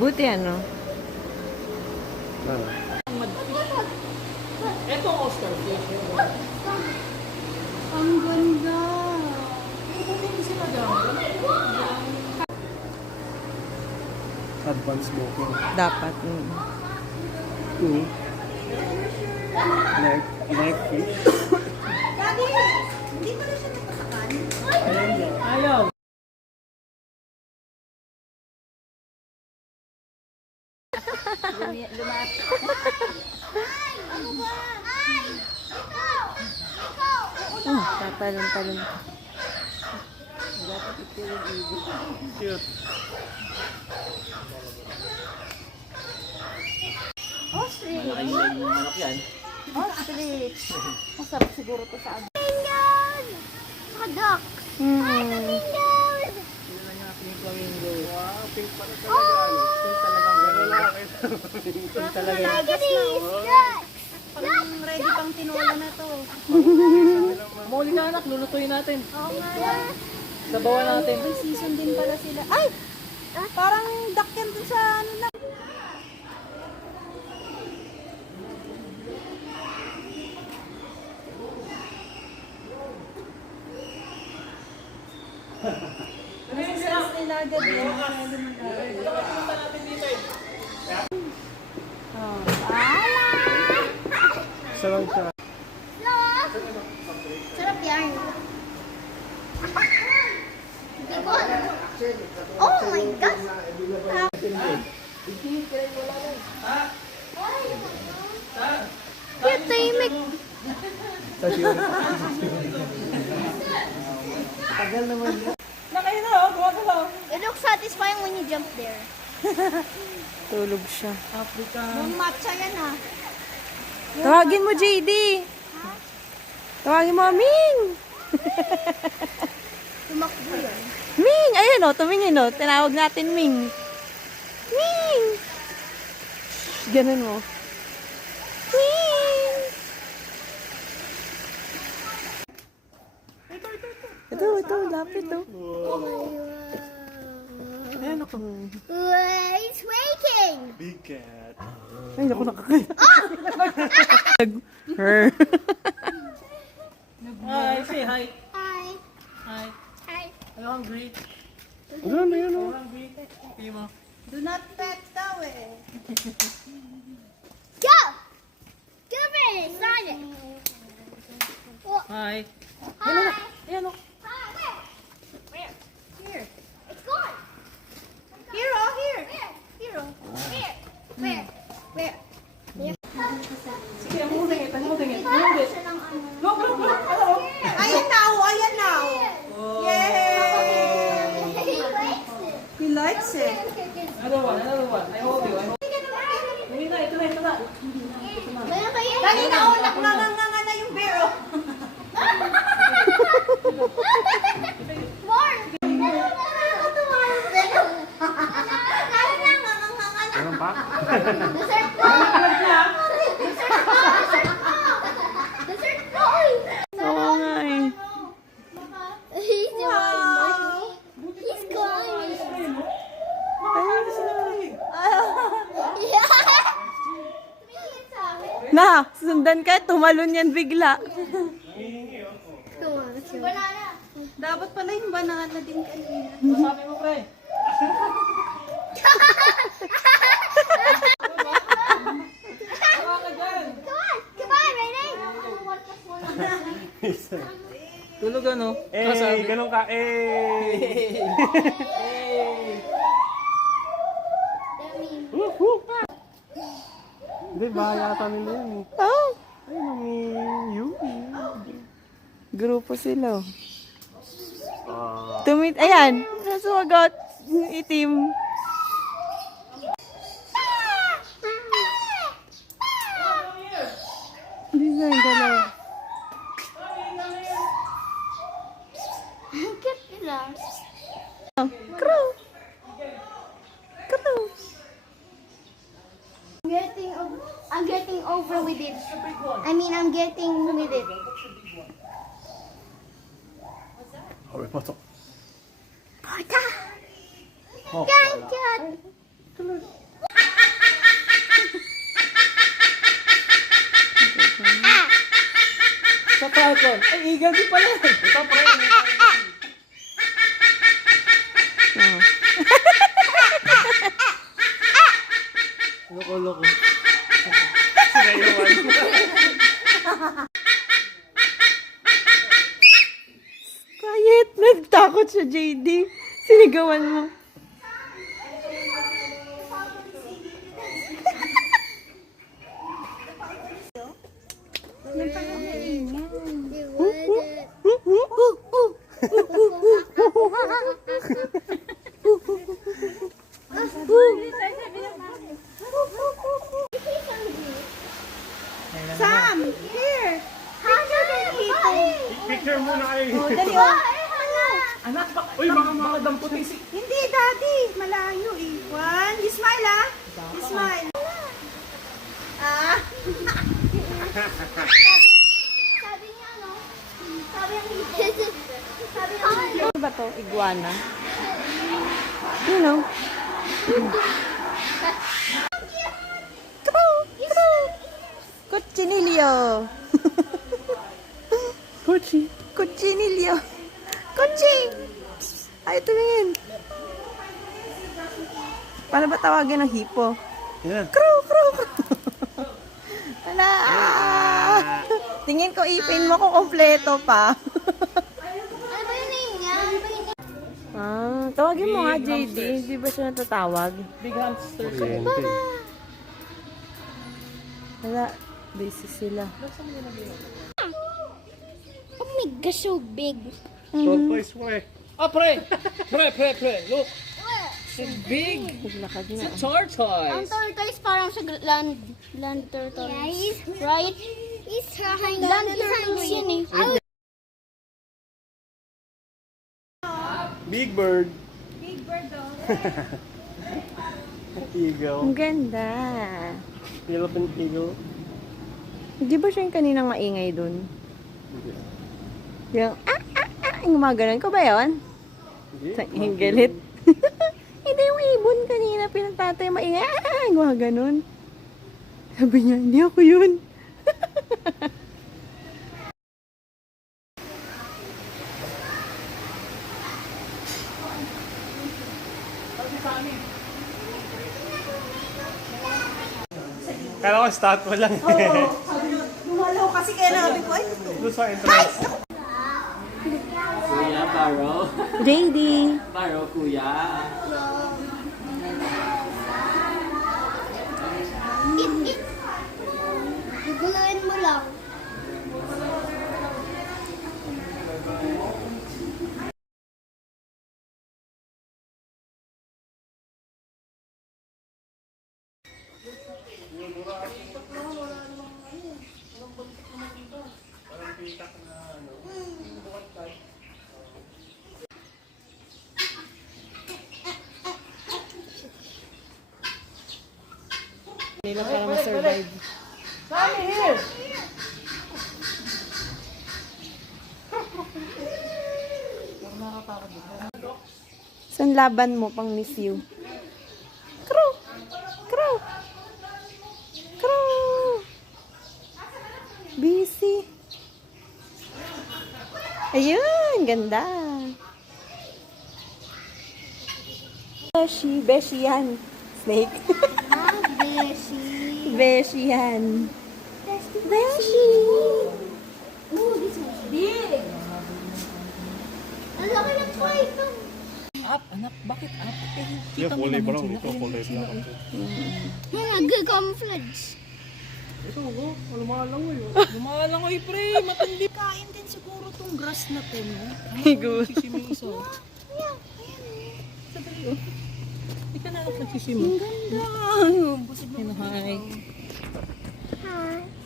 Buti ano? Ito ang Oscar fish. Ang ganda. Hindi sila dyan. Advanced booking. Dapat. Like fish. Daddy, hindi pa na siya nagpasakan. Ayaw. Ano ba? Ay! Ikaw! Ikaw! Tatalon-talon. Cute. Ostrich! Ayun yung manok yan. Ostrich! Masarap siguro to sa amin. Tingnan! Mga duck! Tingnan! Wow, pink pala talaga. Oh! Pink talaga. Parang ready pang tinola na to. Muli ka anak, lulutuin natin. Oo nga. Sabawan natin. May season din pala sila. Ay! Parang duck yan dun sa ano na. Nasa nila agad yun. Sarang siya. Sarap yan. Oh my gosh! Cute, tahimik. Tagal naman. Nakayo na, gumagalaw. It looks satisfying when you jump there. Tulog siya. Africa. Yung matcha yan ah. Tawagin mo, JD. Tawagin mo, Ming. Tumakbo yun. Ming! Ayun o, tumingin o. Tinawag natin Ming. Ming! Ganun mo. Ming! Ito, lapit o. Ayan ako. It's waking! Big cat. Ay, naku, nakakaya. Her. Hi, say hi. Hi. Hi. Hi. Are you hungry? Ano, mayroon o. Hungry? Pili mo. Do not pet daw eh. Go! Go British, start it. Hi. Hi. Ayan o. Hi, where? Where? Here. It's gone. Here, oh, here. Where? Here, oh. Here. Where? Where? Sige, mo tingin. Mo tingin. Mo tingin. Look, look, look. Hello. Ayan na, oh, ayan na, oh. Yay! He likes it. Another one, another one. I hold you. I hold you. Uwi na, ito na, ito na. Dali na, oh, nakanganga na yung bear, oh. More! Meron pa? Dessert po! Dessert po! Dessert po! Dessert po! Oo nga eh. Wow! He's gone! Na, sundan ka, tumalon yan bigla. Banana! Dapat pala yung banana din kanina. Sabi mo, pre. Tawa ka dyan. Come on, ready? Tulog ano? Eh, ganun ka. Eh. Hindi, bahay ata nila yan eh. Oh, Ay, mami. Yuki. grupo sila. Ah. Ayan, sumagot. Itim. Hindi na yung galaw. Cute nila. Crow. Crow. Getting a I'm getting over with it. I mean, I'm getting with it. 아, 왜 봤어? Pota! 어. Ganyan! Sa falcon. Ay, eagle din pala. Ito, pre. Oh. Loko-loko. Sinayuan. Quiet! Nagtakot siya, JD. Sinigawan mo. Sam, here. How do they eat? Picture muna kayo. Dali, oh. Anak, Uy, baka baka damputin si... Hindi, Daddy. Malayo eh. One. You smile, ah. You smile. Ah. Sabi niya, ano? Sabi niya, sabi niya, Ano ba to? Iguana? You know. Cochinillo. Kochi. Cochinillo. Kochi! Ay, tumingin. Paano ba tawagin ng hipo? Yan. Crow, crow, crow. Wala. Tingin ko ipin mo kung kompleto pa. ano ba yun nga? Tawagin mo nga, JD. Hindi ba siya natatawag? Big hamster. Kuryente. Wala. Busy sila. Oh my gosh, so big. Tortoise, pre. Ah, pre! Pre. Look. It's big. Naglakad It's na. a tortoise. Ang tortoise parang sa land turtle. Yeah, right? He's trying land turtles yun eh. Big bird. Big bird though. Eagle. Ang ganda. Philippine eagle. Di ba siya yung kaninang maingay dun? Hindi. Yung yung gumaganon ko ba yun? Yung galit. Hindi yung ibon kanina, pinagtatay maingay. Gumaganon. Sabi niya, hindi ako yun. Kala ko statue lang. Lumalaw kasi kaya nabi ko. Doon sa entrance. Kuya, Barrow. JD. Barrow, kuya. It. Guguluin mo lang. Nila para ma-survive. Sammy, here! Saan laban mo pang miss you? Crow! Crow! Crow! Busy. Ayun, ganda. Beshi, beshi yan. Snake. Ah, beshi. Beshi yan. Beshi. Oh, this one's big. Ang laki ng po ito. Up, anak, bakit up? Eh, Yung kita mo kulay naman brown. sila. Ito kulay black. Mga camouflage. Ito, oh. Lumalang mo yun. Lumalang ko, pre. Matindi. Kain din siguro tong grass na to, no? Higo. Nagsisiming isa. Yeah, ayan. Sadali, oh. Hindi ka na nagsisiming. Ang ganda. Hi. Hi.